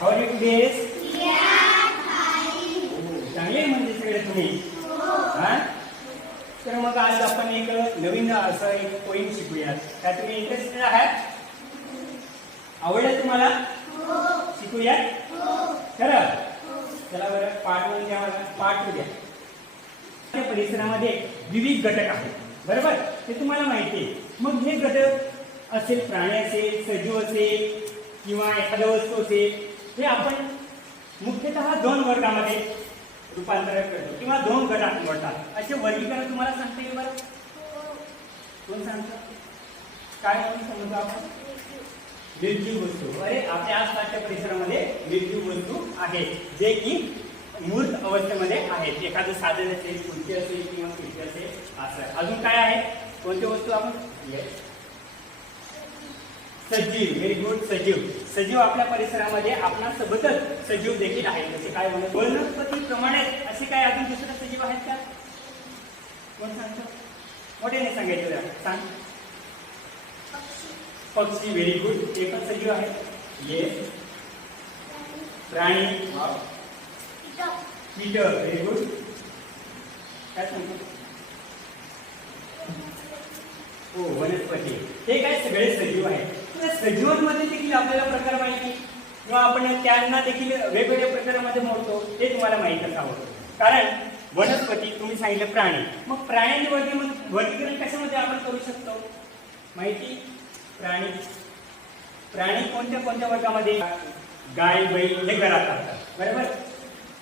How are you days चांगले म्हणजे सगळे तुम्ही. हा? तर मग आज आपण एक नवीन असं एक पोईम शिकूयात. काय तुम्ही इंटरेस्टेड आहात? आवडलं तुम्हाला? शिकूयात? खरं? चला बरं पाठ म्हणून द्या मला पाठ द्या. त्या परिसरामध्ये विविध घटक आहेत. बरोबर? ते तुम्हाला माहिती आहे. मग हे घटक असेल प्राणी असेल सजीव असेल किंवा एखाद्या वस्तू असेल हे आपण मुख्यतः दोन वर्गामध्ये रूपांतर करतो किंवा दोन गटात मोडतात असे वर्गीकरण तुम्हाला सांगता येईल बरं? कोण सांगतं? काय म्हणून समजतो आपण? निर्जीव वस्तू. अरे आपल्या आसपासच्या परिसरामध्ये निर्जीव वस्तू आहे जे की मूर्त अवस्थेमध्ये आहेत. एखादं साधन असेल खुर्ची असेल किंवा खुर्ची असेल असं अजून काय आहे? कोणती वस्तू आपण? Yes. सजीव व्हेरी गुड सजीव. सजीव आपल्या परिसरामध्ये आपल्या सोबतच सजीव देखील आहेत जसे काय वनस्पती प्रमाणे असे काय अजून दुसरे सजीव आहेत का? कोण सांगतो? मोठ्याने सांगायचं सांग. पक्षी. व्हेरी गुड ते पण सजीव आहे. येस प्राणी. कीटक. व्हेरी गुड काय सांगतो? हो वनस्पती. हे काय सगळे सजीव आहेत. तर सजीवांमध्ये देखील आपल्याला प्रकार माहिती किंवा आपण त्यांना देखील वेगवेगळ्या प्रकारामध्ये मोडतो हे तुम्हाला माहीत असावं. कारण वनस्पती तुम्ही सांगितलं प्राणी. मग प्राण्यांचे वर्गीकरण वर्गीकरण कशामध्ये आपण करू शकतो? माहिती? प्राणी. प्राणी कोणत्या कोणत्या वर्गामध्ये? गाय बैल हे घरात राहतात. बरोबर?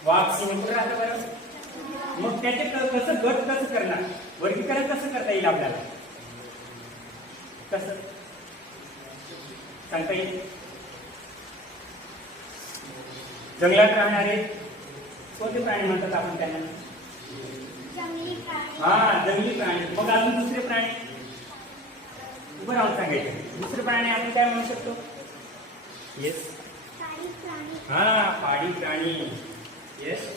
वाघ सिंह कुठे राहतं बरोबर? मग त्याचे कसं गट कसं करणार? वर्गीकरण कसं करता येईल आपल्याला? कसं सांगता येईल? जंगलात राहणारे कोणते प्राणी म्हणतात आपण त्यांना? हा जंगली प्राणी. मग अजून दुसरे प्राणी? उभं राहून सांगायचे. दुसरे प्राणी आपण काय म्हणू शकतो? येस हा पाळीव प्राणी. येस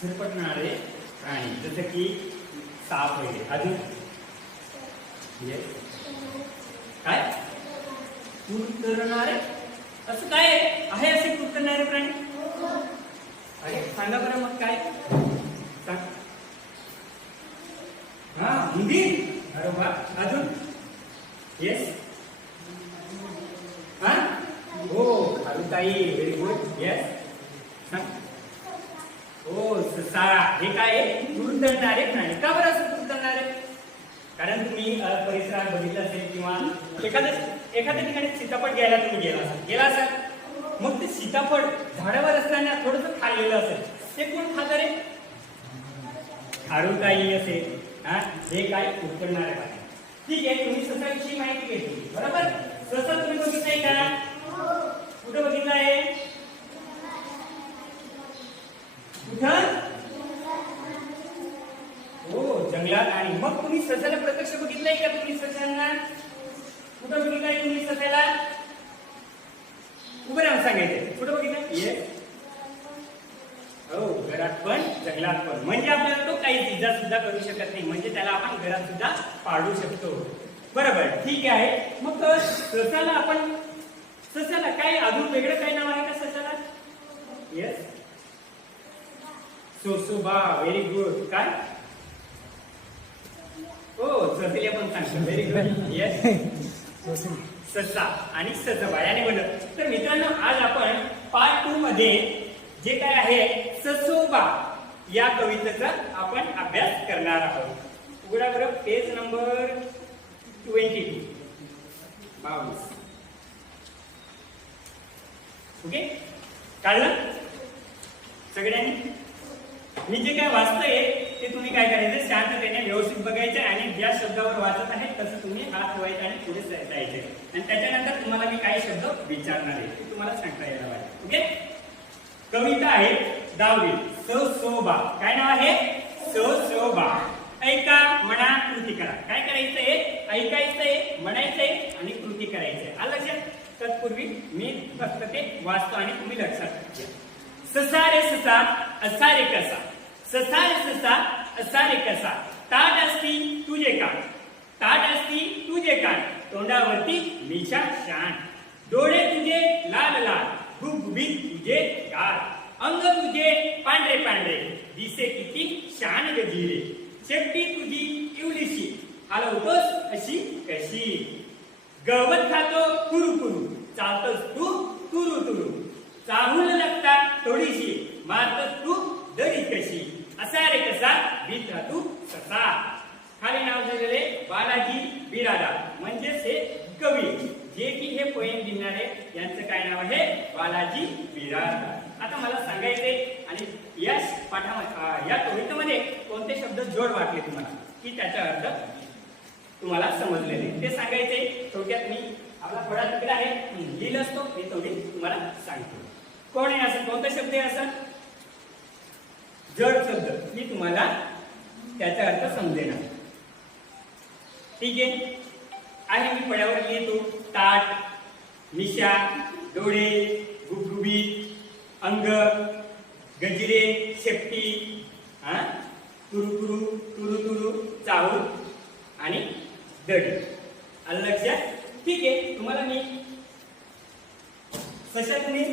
सरपटणारे प्राणी. जसं की साप वगैरे. अजून? येस काय? कुरतरणारे असं काय आहे असे असे कुरतरणारे प्राणी? अरे सांगा बरं मग काय? सांग हा हिंदी अरे वा. अजून? येस हा? हो ताई व्हेरी गुड येस सांग हो ससा हे काय? आहे करणारे प्राणी. का बरं असं कुरतरणारे कारण तुम्ही परिसरात बघितलं असेल किंवा एखाद्या एखाद्या ठिकाणी सीताफळ घ्यायला तुम्ही गेला असाल गेला असाल. मग ते सीताफळ झाडावर असताना थोडस खाल्लेलं असेल ते कोण खातं रे? काही असेल हा? हे काय उतरणार आहे. ठीक आहे तुम्ही ससाविषयी माहिती घेतली बरोबर? ससा तुम्ही बघितलंय का? कुठं बघितलं आहे? कुठं? हो जंगलात. आणि मग तुम्ही ससाला प्रत्यक्ष बघितलंय का तुम्ही ससांना? कुठं बघितलंय तुम्ही सध्याला उभं राहून सांगायचं. कुठं बघितलं? ये. हो घरात पण जंगलात पण. म्हणजे आपल्याला तो काही इजा सुद्धा करू शकत नाही. म्हणजे त्याला आपण घरात सुद्धा पाडू शकतो. बरोबर. ठीक आहे. मग ससाला आपण ससाला काय अजून वेगळं काही नाव आहे का ससाला? येस सोसोबा. व्हेरी गुड काय? हो ससेली आपण सांगतो व्हेरी गुड येस ससा आणि ससबा याने बनत तर मित्रांनो आज आपण पार्ट टू मध्ये जे काय आहे ससोबा या कवितेचा आपण अभ्यास करणार आहोत. उघडा बरं पेज नंबर ट्वेंटी टू बावीस ओके? काढलं सगळ्यांनी? मी जे काय वाचतोय ते तुम्ही काय करायचं? शांततेने व्यवस्थित बघायचं आणि ज्या शब्दावर वाचत आहे तसं तुम्ही हात ठेवायचा आणि पुढे जायचे आणि त्याच्यानंतर तुम्हाला मी काही शब्द विचारणार आहे. ते तुम्हाला सांगता यायला आहे. ओके? कविता आहे दहावी स सोबा काय नाव आहे? स सोबा ऐका म्हणा कृती करा. काय करायचंय ऐकायचंय म्हणायचंय आणि कृती करायचंय आलं लक्षात? तत्पूर्वी मी फक्त ते वाचतो आणि तुम्ही लक्षात घ्या. ससा रे ससा असा रे कसा? ससा रे ससा असा रे कसा ताट असती तुझे का ताट असती तुझे काय तोंडावरती मिशा शान. डोळे तुझे लाल लाल गुबगुबीत तुझे गार. अंग तुझे पांढरे पांढरे दिसे किती शान गजीरे. शेपटी तुझी इवलीशी हलवतोस अशी कशी. गवत खातो कुरु कुरु चालतोस तू तुरु तुरु. चाहूल लगता थोडीशी मारतोस तू दरी कशी. असा रे कसा भीत तू कसा खाली नाव दिलेले बालाजी बिराडा म्हणजेच हे कवी जे की हे पोएम लिहिणारे यांचं काय नाव आहे बालाजी बिराडा आता मला सांगायचे आणि या पाठामध्ये या कवितेमध्ये कोणते शब्द जोड वाटले तुम्हाला की त्याचा अर्थ तुम्हाला समजलेले ते सांगायचे थोडक्यात मी आपला थोडा तिकडे आहे लिहिलं असतो मी थोडी तुम्हाला सांगतो कोण आहे असं कोणता शब्द आहे असं जड शब्द. मी तुम्हाला त्याचा अर्थ समजेल ठीक आहे? आहे मी पड्यावर लिहितो ताट मिशा डोळे गुबगुबीत अंग गजरे शेपटी हा? तुरुकुरु तुरु तुरु तुरु चाहूल आणि दडी. आलं लक्षात? ठीक आहे. तुम्हाला मी सशा तुम्ही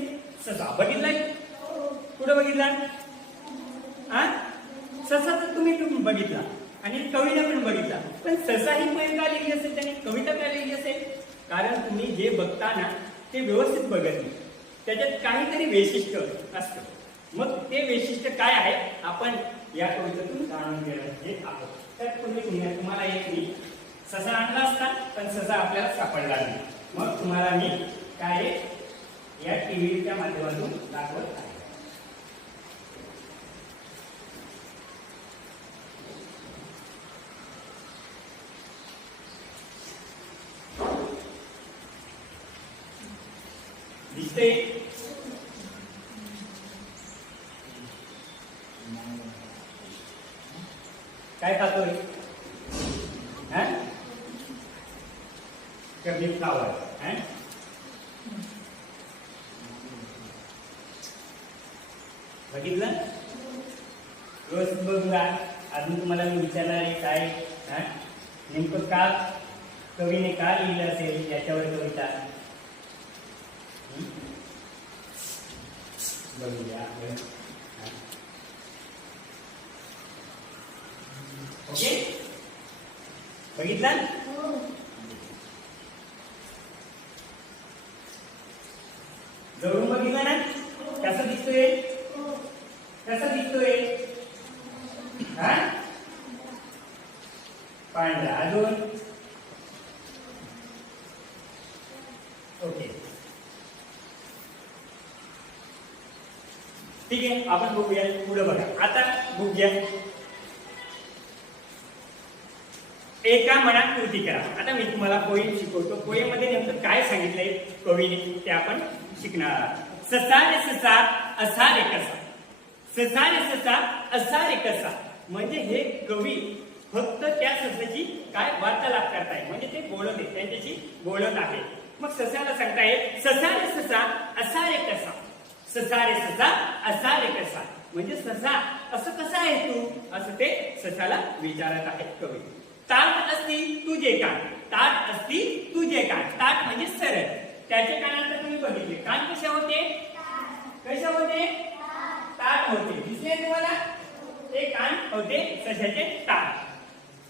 ससा बघितलाय? कुठं बघितला? हा? ससा तर तुम्ही बघितला. आणि कविता पण बघितला. पण ससा ही पोएम का लिहिली असेल त्याने कविता का लिहिली असेल? कारण तुम्ही जे बघता ना ते व्यवस्थित बघत नाही. त्याच्यात काहीतरी वैशिष्ट्य असतं. मग ते वैशिष्ट्य काय आहे? आपण या कवितेतून जाणून घेत आहोत. तर तुम्ही तुम्हाला एक मी ससा आणला असता पण ससा आपल्याला सापडला नाही. मग तुम्हाला मी काय आहे, या टीव्हीच्या माध्यमातून दाखवत आहे दिसते काय खातोय हा? कमी फ्लावर हा? बघितलं? रोज बघूया अजून तुम्हाला मी विचारणार आहे काय? हा? नेमकं का कवीने का लिहिलं असेल याच्यावर कविता बघूया आपण. ओके? बघितलं जवळून बघितलं ना कसं दिसतोय कसा दिसतोय? हा? पांढरा. अजून? ओके. ठीक आहे आपण बघूया. पुढे बघा. आता बघूया. एका मनात कृती करा. आता मी तुम्हाला पोईम शिकवतो. पोएममध्ये नेमकं काय सांगितलंय कवीने ते आपण शिकणार आहोत. ससार रे ससा असा कसा ससा रे ससा असा रे कसा. म्हणजे हे कवी फक्त त्या ससाची काय वार्तालाप करताय. म्हणजे ते बोलत आहे त्यांच्याशी बोलत आहे मग ससाला सांगताय ससा रे ससा असा रे कसा. ससा रे ससा असा रे कसा. म्हणजे ससा असं कसं आहे तू? असं ते ससाला विचारत आहे कवी. ताट असती तुझे कान. ताट असती तुझे कान. ताट म्हणजे सरळ. त्याचे कान तर तुम्ही बघितले. कान कसे होते? कसे होते? ताट होते. दिसले तुम्हाला ते कान होते सशाचे ताट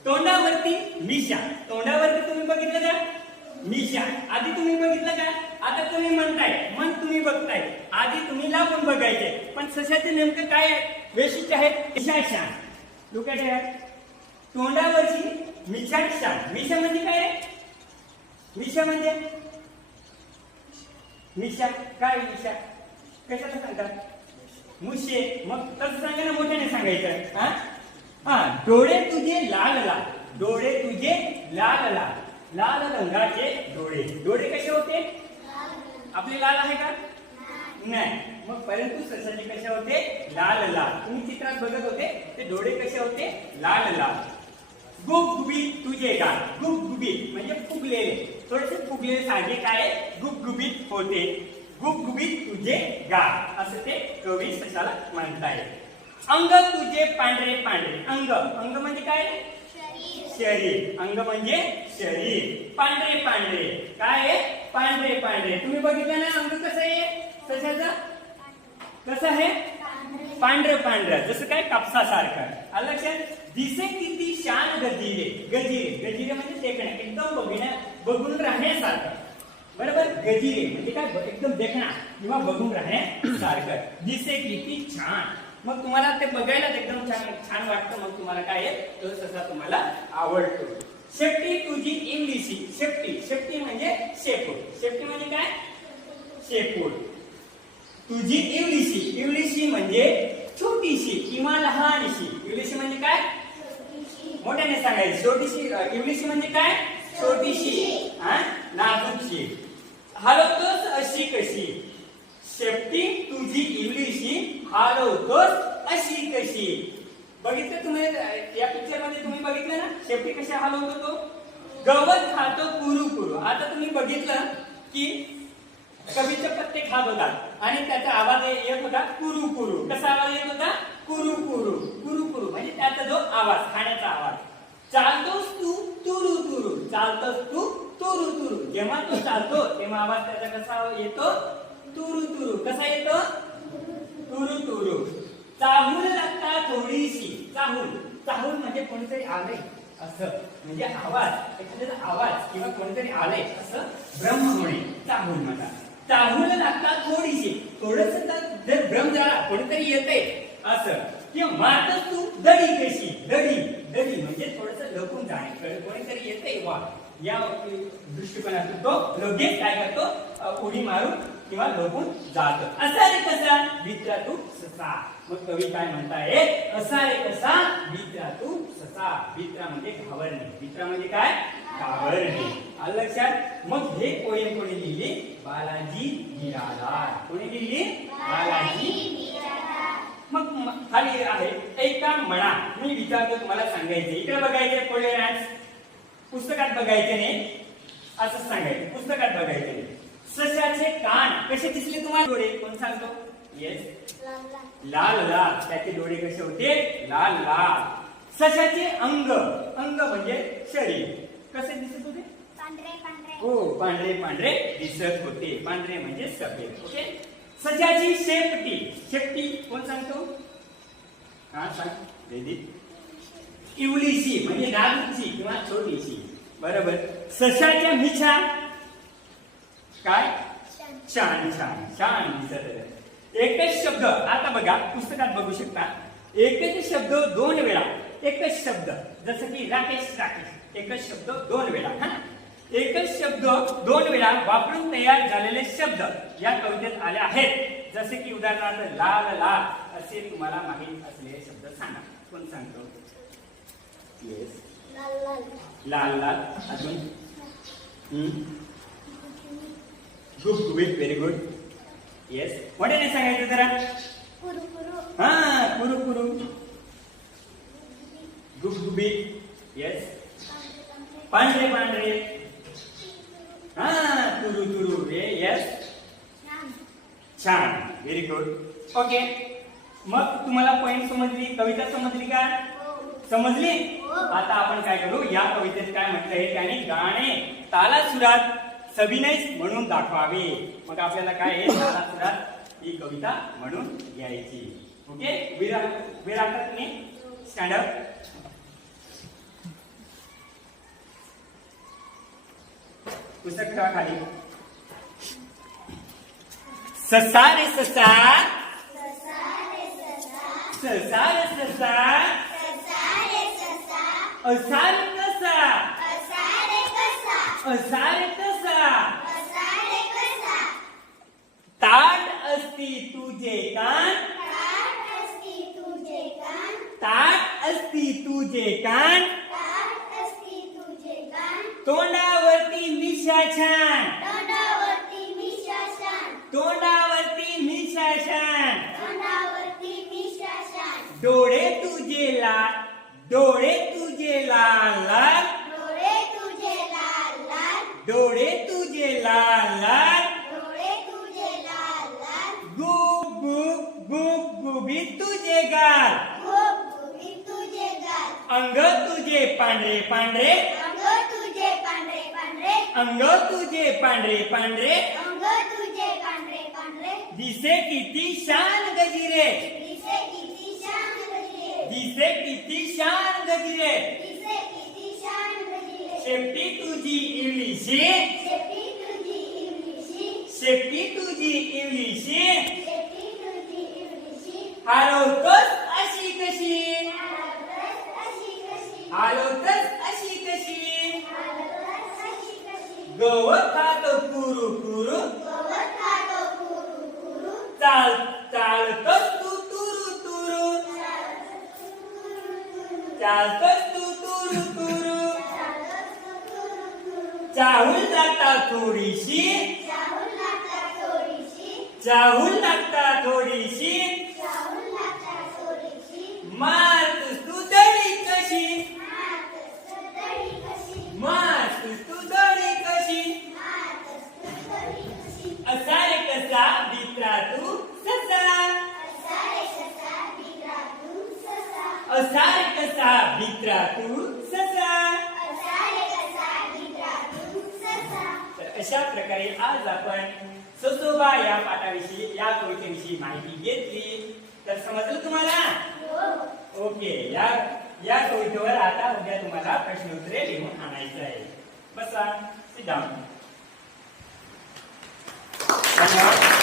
तोंडावरती मिशा. तोंडावरती तुम्ही बघितलं का? मिशा. आधी तुम्ही बघितलं का? आता तुम्ही म्हणताय. मन तुम्ही बघताय. आधी तुम्ही लावून बघायचे पण सशाचे नेमकं काय आहे? वैशिष्ट्य आहे मिशा शान तोंडावरची मिशा मिशा म्हणजे काय? मिशा म्हणजे? मिशा. काय मिशा? कशाला सांगतात? मुशे मग तसं सांगा ना मोठ्याने सांगायचं हा? हा डोळे तुझे लाल लाल डोळे तुझे लाल लाल लाल रंगाचे डोळे. डोळे कसे होते? आपले लाल आहे का? नाही. मग परंतु ससाचे कसे होते? लाल लाल तुम्ही चित्रात बघत होते ते डोळे कसे होते? लाल लाल गुबी तुझे गाल गुबगुबीत म्हणजे फुगलेले. थोडेसे फुगलेले साजे काय? गुबगुबीत होते. गुबगुबीत तुझे गाल असं ते कवी सशाला म्हणताय अंग तुझे पांढरे पांढरे. अंग. अंग म्हणजे काय? शरीर. अंग म्हणजे शरीर. पांढरे पांढरे. काय आहे? पांढरे पांढरे. तुम्ही बघितलं ना अंग कसं आहे? कशाचं कसं आहे? पांढरं पांढरं. जसं काय कापसासारखं. आलं लक्षात? दिसे किती शान गजिरे. गजिरे. गजिरे म्हणजे देखणे एकदम बघण्या बघून राहण्यासारखं. बरोबर? गजिरे म्हणजे काय? एकदम देखणा. किंवा बघून राहण्यासारखं दिसे किती छान. मग तुम्हाला ते बघायलाच एकदम छान छान वाटतं. मग तुम्हाला काय आहे? तो तसा तुम्हाला आवडतो. शेफ्टी तुझी इंग्लिशी. शेफ्टी शेफ्टी म्हणजे शेपूट. शेफ्टी म्हणजे काय? शेपूट. तुझी इवलीशी इवलीशी म्हणजे छोटीशी किंवा लहानशी. इवलीशी म्हणजे काय? मोठ्याने सांगायची. छोटीशी अ, इवलीशी म्हणजे काय? छोटीशी. हा? नाजूकशी. हलवतोस अशी कशी? शेपटी तुझी इवडीशी हलवतोस अशी कशी? बघितलं तुम्ही? या पिक्चरमध्ये तुम्ही बघितलं ना? शेपटी कशी हलवतो तो? गवत खातो कुरू कुरू. आता तुम्ही बघितलं की कवीचे पत्ते खात होता आणि त्याचा आवाज येत होता कुरू कुरू. कसा आवाज येत होता? कुरू कुरू. कुरू कुरू. म्हणजे त्याचा जो आवाज खाण्याचा आवाज. चालतोस तू तुरू तुरू. चालतोस तू तुरु तुरु. जेव्हा तो चालतो तेव्हा आवाज त्याचा कसा येतो? तुरु तुरु. कसा येतो? तुरु तुरु. चाहूल लागता थोडीशी. चाहूल. चाहूल म्हणजे कोणीतरी आले असं. म्हणजे आवाज. एखाद्याचा आवाज किंवा कोणीतरी आले असं ब्रह्म होणे चाहूल म्हणा चाहूल लागता थोडीशी. थोडस जर भ्रम झाला कोणीतरी येते असं. किंवा मारतस तू दडी कशी? दडी. दडी म्हणजे थोडस लपून जाणे. कोणीतरी येते वा. या दृष्टिकोनातून तो लगेच काय करतो? उडी मारून किंवा लपून जातो. असा रे कसा विद्या तू ससा. मग कवी काय म्हणताय? असा रे कसा विद्या तू ससा. वित्रा म्हणजे घाबरणे. वित्रा म्हणजे काय? घाबरणे. आलं लक्षात? मग हे पोयम कोणी लिहिली? बालाजी निराधार. कोणी लिहिली? बालाजी मग खाली आहे. एका म्हणा मी विचारतो तुम्हाला सांगायचे. इकडे बघायचे पुढे पुस्तकात बघायचे नाही. असं सांगायचं. पुस्तकात बघायचे नाही. सशाचे कान. कसे दिसले तुम्हाला? डोळे. कोण सांगतो? येस लाल लाल. त्याचे डोळे कसे होते? लाल लाल. सशाचे अंग. अंग म्हणजे शरीर. कसे दिसत होते? पांढरे पांढरे. हो पांढरे पांढरे दिसत होते. पांढरे म्हणजे सफेद. ओके? सजाची शेपटी. शेपटी कोण सांगतो? हा सांग? इवलीशी म्हणजे नाजूकची किंवा छोटीशी. बरोबर? सशाच्या मिछा काय? छान छान छान दिसत एकच शब्द आता बघा पुस्तकात बघू शकता. एकच शब्द दोन वेळा एकच शब्द. जसं की राकेश राकेश एकच शब्द दोन वेळा हा एकच शब्द दोन वेळा वापरून तयार झालेले शब्द या कवितेत आले आहेत. जसे की उदाहरणार्थ लाल लाल असे तुम्हाला माहीत असलेले शब्द सांगा. कोण सांगतो? येस लाल लाल. अजून गुबगुबीत व्हेरी गुड येस मोठ्याने सांगायचं जरा हा कुरू कुरू गुबगुबीत येस पांढरे पांढरे. हा तुरू तुरू रे. येस छान. व्हेरी गुड ओके मग तुम्हाला पॉइंट समजली कविता समजली का? समजली? हो. आता आपण काय करू? या कवितेत काय म्हटलं आहे? त्याने गाणे ताला सुरात सविनय म्हणून दाखवावे. मग आपल्याला काय आहे? ताला सुरात ही कविता म्हणून घ्यायची. ओके? विरा विराट तुम्ही स्टँड अप पुस्तक ठेवा खाली. ससा रे ससा ससा रे ससा ससा रे ससा ससा असा रे कसा? असा रे कसा? ताट असती तुझे कान. ताट असती तुझे कान. ताट असती तुझे कान. ताट असती तुझे कान. तोंडावरती मिशा छान. तोंडावरती मिशा शान तोंडावरती मिशा छान. तोंडावरती मिशा शान डोळे तुझे लाल डोळे तुझे लाल लाल। डोळे तुझे लाल लाल। डोळे तुझे लाल लाल। डोळे तुझे लाल लाल। गुब गुब गुब गुबी तुझे गाल। खूप गुबी तुझे गाल। अंग तुझे पांढरे पांढरे। अंग तुझे पांढरे पांढरे। अंग तुझे पांढरे पांढरे। अंग तुझे पांढरे पांढरे। दिसे किती शान गजिरे। दिसे किती शान गजिरे शान गजिरे शेपटी तुझी इवलीशी शेपटी तुझी इवलीशी हरवतोस अशी कशी? हालतस अशी कशी? हरवतोस अशी कशी? गवत खातो कुरू कुरू चाल चालतोस चालतोस तू तुरू तुरू चाहूल लागता थोडीशी. चाहूल लागता थोडीशी चाहूल लागता थोडीशी चाहूल लागता थोडीशी मारतोस तू दडी कशी मातस तरी कशी मारतोस तू दडी कशी मातस तरी कशी असा रे कसा बित्रा तू ससा असा रे कसा बिगडा तू ससा असा रे कसा तू ससा. तर अशा प्रकारे आज आपण ससोबा या पाठाविषयी या कवितेविषयी माहिती घेतली. तर समजलं तुम्हाला? ओके या या कवितेवर आता उद्या तुम्हाला प्रश्न उत्तरे लिहून आणायचं आहे. बसा सिद्धांत धन्यवाद.